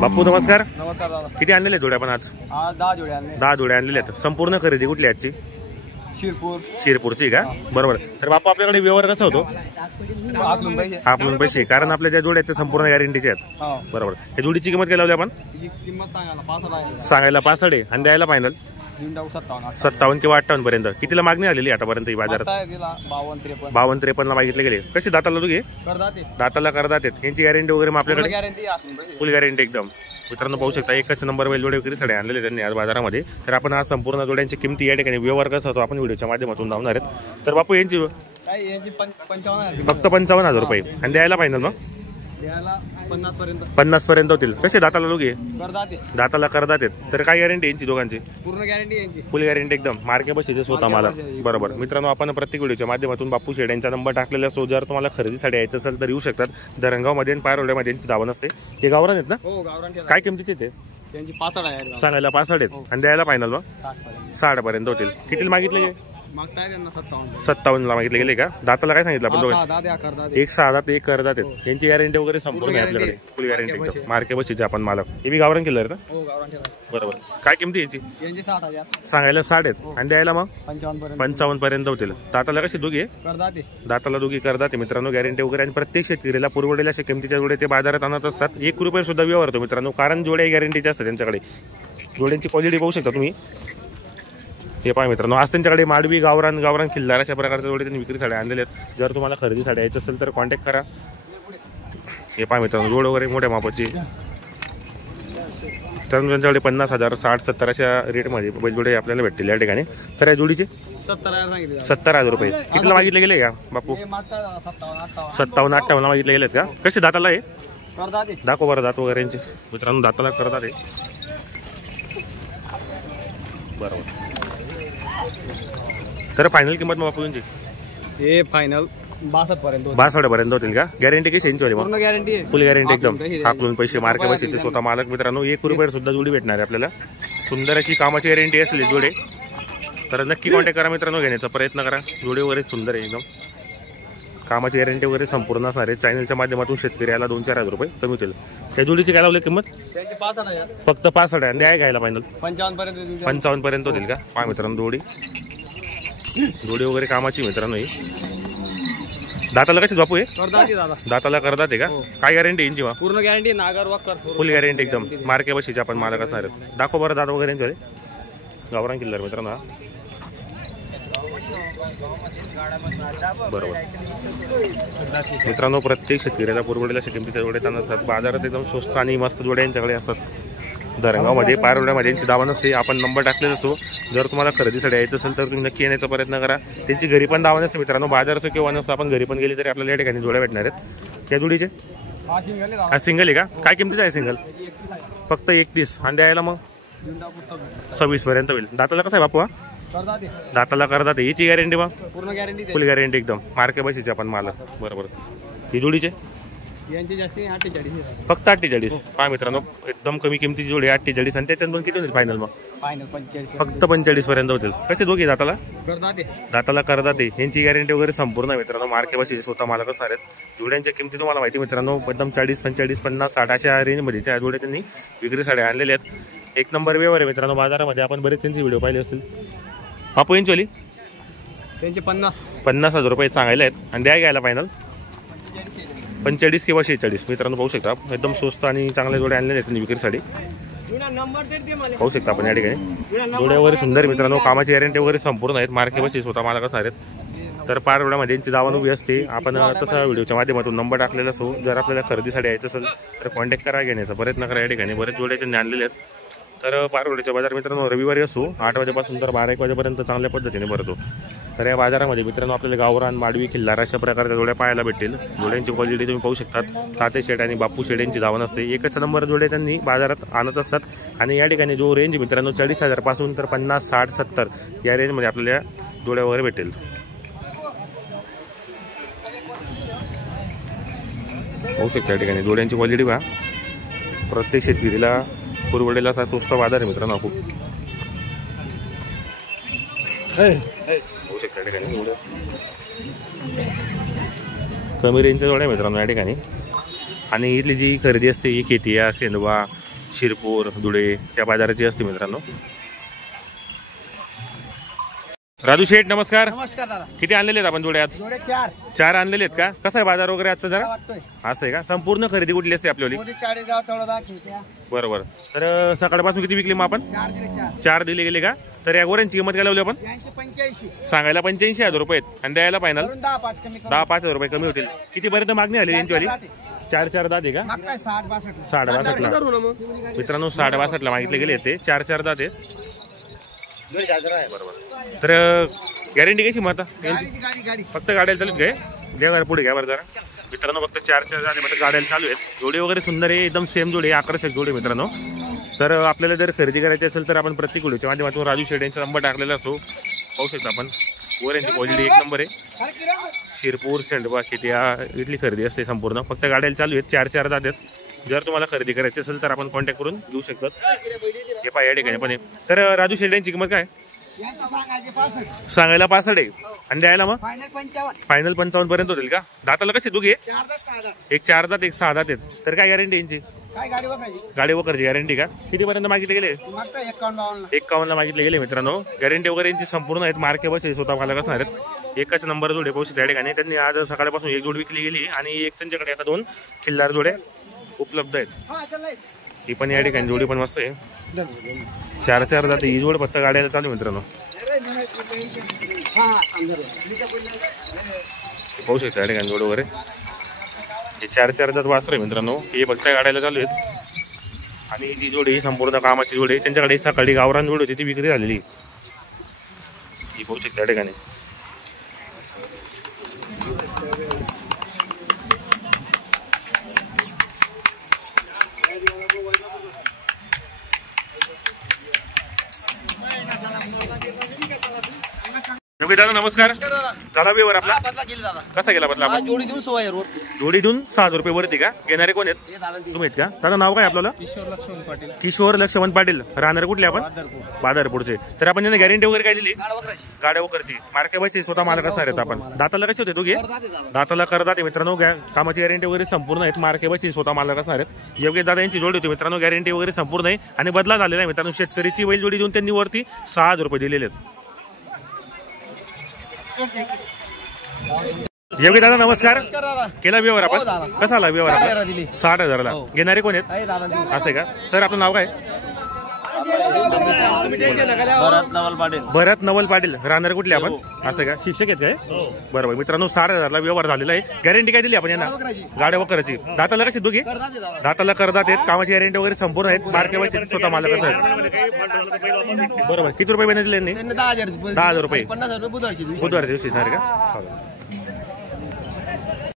बापू नमस्कार. नमस्कार दादा. किती आणलेले जोड्या पण आज? 10 जोड्या आणले. 10 जोड्या आणलेल्या आहेत. संपूर्ण खरेदी कुठली आजची? शिरपूरची का? बरोबर. तर बापू आपल्याकडे व्यवहार कसा होतो? आपलून पैसे, कारण आपल्या ज्या जोड्या आहेत त्या संपूर्ण गॅरंटीचे आहेत. बरोबर. हे जोडीची किंमत काय लावली आपण? सांगायला 65 आहे आणि द्यायला फायनल 57 किंवा 58 पर्यंत. कितीला मागणी आलेली आतापर्यंत बाजारात? 52-53 ला मागितले गेले. कशी दाताला तुझे? दाताला करदात आहेत. यांची गॅरंटी वगैरे मग आपल्याकडे फुल गॅरंटी एकदम. मित्रांनो पाहू शकता एकच नंबर बैल जोडे विक्री साडे आणलेले त्यांनी आज बाजारामध्ये. तर आपण आज संपूर्ण जोड्यांची किमती या ठिकाणी व्यवहार कसा होतो आपण व्हिडिओच्या माध्यमातून लावणार आहेत. तर बापू यांची फक्त 55,000 रुपये आणि द्यायला फायनल मग 50 पर्यंत होतील. कसे दाताला दोघे? दाताला करदात आहेत. तर काय गॅरंटी यांची दोघांची? पूर्ण गॅरंटी, फुल गॅरंटी एकदम. मार्के बशीचे स्वतः मला. बरोबर. मित्रांनो आपण प्रत्येक व्हिडिओच्या माध्यमातून बापू शेड यांचा नंबर टाकलेला असो. जर तुम्हाला खरेदीसाठी यायचं असेल तर येऊ शकतात. धरणगावमध्ये आणि पारोड्यामध्ये यांची दावा नसते. ते गावरान आहेत ना? काय किमतीचे ते? सांगायला 65 आहेत आणि द्यायला फायनल मग 60 पर्यंत होतील. किती मागितले? 57 ला मागितले गेले का? दाताला काय सांगितलं आपण? एक 6 दात एक करदात आहेत. यांची गॅरंटी वगैरे संपूर्ण आहे आपल्याकडे. फुल गॅरंटी एकदम. मार्के बशीचे आपण मालक. हे बी गावरान केलं ना? बरोबर. काय किमती याची? सांगायला 60 आहेत आणि द्यायला मग 55 पर्यंत होतील. दाताला कशी दोघी? दाताला दोघी करदात. मित्रांनो गॅरंटी वगैरे. आणि प्रत्येक शेतकरीला पुरवडेल्या अशा किमतीच्या जोडे ते बाजारात आणत असतात. 1 रुपये सुद्धा व्यवहार होतो मित्रांनो, कारण जोड्या गॅरंटीच्या असतात त्यांच्याकडे. जोड्यांची क्वालिटी पाहू शकता तुम्ही. हे पहा मित्रांनो, आज त्यांच्याकडे माडवी गावरान खिल्लार अशा प्रकारचे जोडे त्यांनी विक्रीसाठी आणलेले आहेत. जर तुम्हाला खरेदीसाठी यायचं असेल तर कॉन्टॅक्ट करा. हे पहा मित्रांनो, जोड वगैरे मोठ्या मापाची. तर त्यांच्याकडे 50,000, 60, 70 अशा रेटमध्ये बैलजोडे आपल्याला भेटतील या ठिकाणी. तर या जोडीचे 70,000 रुपये. कितीला मागितले गेले का बापू? 57-58 मागितले गेलेत का? कसे दाताला आहे? दाखव बरं दात वगैरे यांचे. मित्रांनो दाताला करतात आहे. बरोबर. तर फायनल किंमत मग बापूंची? हे फायनल 62 पर्यंत होतील का? गॅरंटी कशी यांची? पूर्ण गॅरंटी, फुल गॅरंटी एकदम. हाकलून पैसे, मार्के बशीचे स्वतः मालक. मित्रांनो 1 रुपये सुद्धा जोडी भेटणार आहे आपल्याला. सुंदर अशी कामाची गॅरंटी असली जोडे. तर नक्की कॉन्टॅक्ट करा मित्रांनो, घेण्याचा प्रयत्न करा. जोडे वगैरे सुंदर आहे एकदम. कामाची गॅरंटी वगैरे संपूर्ण असणार आहे. चॅनलच्या माध्यमातून शेतकऱ्याला 2-4 रुपये कमी होतील. त्या जोडीची काय लावली किंमत? फक्त 65 आहे. द्याय घ्यायला फायनल 55 पर्यंत होतील का? पहा मित्रांनो जोडी वगैरे कामाची मित्रांनो. ही दाताला कशी बापू? हे दाताला करदात आहे का? काय गॅरंटी यांची? पूर्ण गॅरंटी, नागर वक्कर फुल गॅरंटी एकदम. मार्के बशीचे आपण मालक असणार आहेत. दाखव बरं दात वगैरे यांचे. गावरान किल्लर मित्रांनो. बरोबर. मित्रांनो प्रत्येक शेतकऱ्याला पुरवडेल्या अशा किमतीच्या जोड्या त्यांना असतात. बाजारात एकदम स्वस्त आणि मस्त जोड्या यांच्याकडे असतात. धरणगावमध्ये पारोड्यामध्ये यांची दावा नसते. आपण नंबर टाकलेला असतो. जर तुम्हाला खरेदीसाठी यायचं असेल तर तुम्ही नक्की येण्याचा प्रयत्न करा. त्यांची घरी पण दावा नसते मित्रांनो. बाजाराचं किंवा नसतं, आपण घरी पण गेली तरी आपल्याला या ठिकाणी जोड्या भेटणार आहेत. त्या जोडीचे हा सिंगल आहे का? काय किमतीचं आहे सिंगल? फक्त 31 आणि द्यायला मग 26 पर्यंत होईल. दाताला कसं आहे बापू? दाताला करतात. याची गॅरंटी मग? पूर्ण गॅरंटी, फुल गॅरंटी एकदम. मार्के बशीचे आपण मालक. बरोबर. ही जोडीचे फक्त 48. पहा मित्रांनो एकदम कमी किमतीची जोडी 48 आणि त्याच्यात पण किती होतील फायनल मग? फक्त 45 पर्यंत होतील. कसे दोघे दाताला? दाताला करतात. यांची गॅरंटी वगैरे संपूर्ण मित्रांनो. मार्के बशीचे स्वतः मालक असणार आहेत. जोड्यांच्या किमती तुम्हाला माहिती मित्रांनो, एकदम 40, 45, 50, 60 अशा रेंजमध्ये त्या जोड्या त्यांनी विक्रीसाठी आणलेल्या आहेत. 1 नंबर व्यवहार आहे मित्रांनो बाजारामध्ये. आपण बरेच त्यांचे व्हिडिओ पाहिले असतील. बापू यांची वाली त्यांचे 50,000 रुपये सांगायला आहेत आणि द्या घ्यायला फायनल 45 किंवा 46. मित्रांनो पाहू शकता एकदम स्वस्त आणि चांगल्या जोड्या आणलेल्या आहेत त्यांनी विक्रीसाठी. पाहू शकता आपण या ठिकाणी जोड्या वगैरे सुंदर मित्रांनो. कामाची गॅरंटी वगैरे संपूर्ण आहेत. मार्के बशी स्वतः मालक असणार आहेत. तर पारवड्यामध्ये यांची दावा उभी असते. आपण तसा व्हिडिओच्या माध्यमातून नंबर टाकलेला असो. जर आपल्याला खरेदीसाठी यायचं असेल तर कॉन्टॅक्ट करा, घेण्याचा प्रयत्न करा. या ठिकाणी बरेच जोड्या त्यांनी आणलेले आहेत. तर पारवडीचा बाजार मित्रांनो रविवारी असो 8 वाजेपासून तर 12-1 वाजेपर्यंत चांगल्या पद्धतीने भरतो. तर या बाजारामध्ये मित्रांनो आपल्याला गावरान, माडवी, खिल्लार अशा प्रकारच्या जोड्या पाहायला भेटतील. जोड्यांची क्वालिटी तुम्ही पाहू शकतात. ताते शेट आणि बापू शेट यांची दावा नसते. एकच नंबर जोड्या त्यांनी बाजारात आणत असतात. आणि या ठिकाणी जो रेंज मित्रांनो 40,000 पासून तर 50, 60, 70 या रेंजमध्ये आपल्याला जोड्या वगैरे भेटेल. पाहू शकता या ठिकाणी जोड्यांची क्वालिटी पहा. प्रत्येक शेतकरीला पुरवडेला असा स्वस्त बाजार आहे मित्रांनो. खूप होऊ शकता या ठिकाणी कमी रेंजच्या जोड्या मित्रांनो या ठिकाणी. आणि इथली जी खरेदी असते ही केतिया, सेंदवा शिरपूर धुळे त्या बाजाराची असते मित्रांनो. राजू शेठ नमस्कार. नमस्कार दादा. किती आणलेले आहेत आपण जोडे आज? जोडे 4 4 आणलेले आहेत का? कसा आहे बाजार वगैरे आजचा जरा? वाटतोय. असं आहे का? संपूर्ण खरेदी कुठली असते आपल्याला? मोदी 40 गाव थोडं दाखवत्या. बरोबर. तर सकाळपासून किती विकले मग आपण? 4 दिले 4. 4 दिले गेले का? तर या गोऱ्यांची किंमत काय लावली आपण? 85. सांगायला 85,000 रुपये आहेत आणि द्यायला फायनल करून 10-5 कमी करू. 10-5,000 रुपये कमी होतील. किती पर्यंत मागणी झाली त्यांची वाली? 4 दात आहे का? मागताय 60-62. 60-62 ला मित्रांनो 60-62 ला मागितले गेले ते 4 दात आहेत. बरोबर. तर गॅरंटी कशी मग आता गाडी फक्त गाड्याला चालू काय? घ्या बरं पुढे घ्या बरं जरा मित्रांनो. फक्त 4 दात फक्त गाड्याला चालू आहेत. जोडी वगैरे सुंदर आहे एकदम सेम जोडी आकर्षक जोडी मित्रांनो. तर आपल्याला जर खरेदी करायची असेल तर आपण प्रत्येक व्हिडिओच्या माध्यमातून राजू शेठ यांचा नंबर टाकलेला असतो. पाहू शकता आपण. गोऱ्यांची क्वालिटी 1 नंबर आहे. शिरपूर सेंडबा शेती इथली खरेदी असते संपूर्ण. फक्त गाड्याला चालू आहेत. 4 दात आहेत. जर तुम्हाला खरेदी करायची असेल तर आपण कॉन्टॅक्ट करून घेऊ शकतात. हे पाय या ठिकाणी पण आहे. तर राजू शेठ यांची किंमत काय? सांगायला 65 आहे आणि द्यायला मग फायनल 55 पर्यंत होतील का? दाताला कसे दोघे? एक 4 दात एक 6 दात आहेत. तर काय गॅरंटी यांची? गाडी वगैरेची गॅरंटी का? किती पर्यंत मागितले गेले? 51 ला मागितले गेले मित्रांनो. गॅरंटी वगैरे यांची संपूर्ण आहेत. मार्के बस स्वतः मालक असणार आहेत. एकच नंबर जोडे पाहू शकता या ठिकाणी. त्यांनी आज सकाळपासून 1 जोड विकली गेली आणि एक त्यांच्याकडे आता 2 खिल्लार जोडे उपलब्ध आहेत. ही पण या ठिकाणी जोडी पण मस्त आहे. 4 जाते ही जोड फक्त गाड्याला चालू मित्रांनो. पाहू शकता या ठिकाणी जोड वगैरे. हे 4 जात वासर आहे मित्रांनो. हे फक्त गाड्याला चालू आहेत. आणि जी जोडी ही संपूर्ण कामाची जोडी आहे. त्यांच्याकडे सकाळी गावरान जोडी होती ती विक्री झालेली. ही पाहू शकता या ठिकाणी. दादा नमस्कार. झाला व्यवहार आपला? कसा गेला बदला? जोडी देऊन 6 रुपये वरती का? घेणारे कोण आहेत? तुम्ही आहेत का? दादा नाव काय आपल्याला? किशोर लक्ष्मण पाटील. राहणार कुठले आपण? बादरपूरचे. तर आपण यांना गॅरंटी वगैरे काय दिली? गाड्या वगैरेची मार्के बसची स्वतः मालक असणार आहेत आपण. दाताला कसे होते दोघे? दाताला करतात मित्रांनो. कामाची गॅरंटी वगैरे संपूर्ण आहेत. मार्के बसची स्वतः मालक असणार आहेत. योग्य दादा यांची जोडी होती मित्रांनो. गॅरंटी वगैरे संपूर्ण आहे आणि बदला झालेला आहे मित्रांनो. शेतकरीची बैल जोडी देऊन त्यांनी वरती 6 रुपये दिलेले आहेत. योगी दादा नमस्कार. केला व्यवहार आपण? कसा आला व्यवहार? 60,000 ला. घेणारे कोण आहेत? असं का? सर आपलं नाव काय? भरत नवल पाटील. राहणार कुठले आपण? असं का? शिक्षक आहेत काय? बरोबर मित्रांनो 60,000 ला व्यवहार झालेला आहे. गॅरंटी काय दिली आपण यांना? गाड्या वगैरेची. दाताला कशी दोघे? दाताला करदात आहेत. कामाची गॅरंटी वगैरे संपूर्ण आहेत. मार्केटवर स्वतः मालक आहेत. बरोबर. किती रुपये दिले यांनी? 10,000 रुपये. बुधवारच्या दिवशी का?